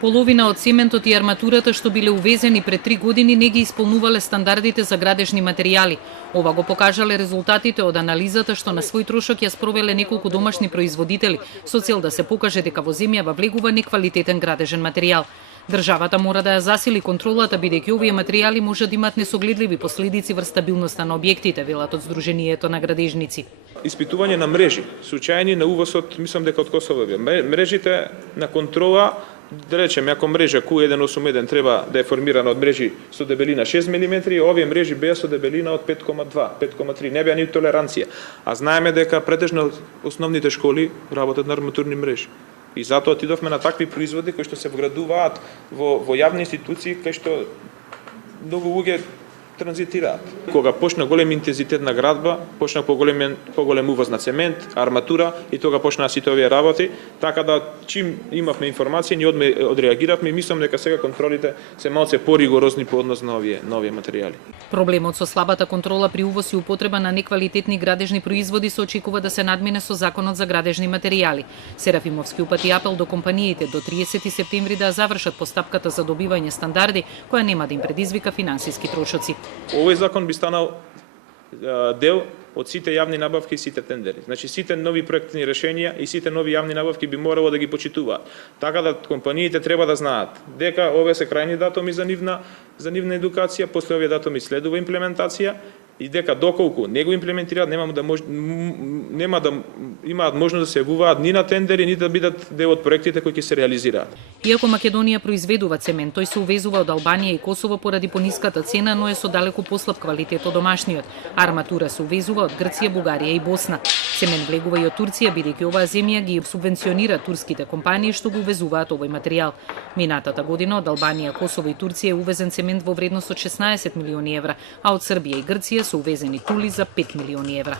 Половина од цементот и арматурата што биле увезени пред 3 години не ги исполнувале стандардите за градежни материјали. Ова го покажале резултатите од анализата што на свој трошок ја спровеле неколку домашни производители со цел да се покаже дека во земјава влегува неквалитетен градежен материјал. Државата мора да ја засили контролата, бидејќи овие материјали може да имаат несогледливи последици врз стабилноста на објектите, велат од Сдруженијето на градежници. Испитување на мрежи, случајни на увозот, мислам дека од Косово. Мрежите на контрола, да речеме, ако мрежа Q181 треба да е формирана од мрежи со дебелина 6 мм, овие мрежи беа со дебелина од 5,2, 5,3, не беа ни толеранција. А знаеме дека претежно основните школи работат на арматурни мрежи. И затоа отидовме на такви производи кои што се вградуваат во јавни институции, кај што многу луѓе транзитираат. Кога почна голем интензитет на градба, почна поголем увоз на цемент, арматура и тога почнаа сите овие работи, така да чим имавме информација, ние одреагиравме и мислам дека сега контролите се малце поригорозни по однос на овие материјали. Проблемот со слабата контрола при увоз и употреба на неквалитетни градежни производи се очекува да се надмине со Законот за градежни материјали. Серафимовски упати апел до компаниите до 30 септември да завршат постапката за добивање стандарди, која нема да им предизвика финансиски трошоци. Овој закон би станал дел од сите јавни набавки и сите тендери. Значи сите нови проектни решенија и сите нови јавни набавки би морало да ги почитуваат. Така да компаниите треба да знаат дека овие се крајни датуми за нивна едукација, после овие датуми следува имплементација и дека доколку не го имплементираат нема да имаат можност да се јавуваат ни на тендери, ни да бидат дел од проектите кои ќе се реализираат. Иако Македонија произведува цемент, тој се увезува од Албанија и Косово поради пониската цена, но е со далеку послаб квалитет од домашниот. Арматура се увезува од Грција, Бугарија и Босна. Цемент влегува и од Турција, бидејќи оваа земја ги субвенционира турските компании што го увезуваат овој материјал. Минатата година од Албанија, Косово и Турција е увезен цемент во вредност од 16 милиони евра, а од Србија и Грција се увезени тули за 5 милиони евра.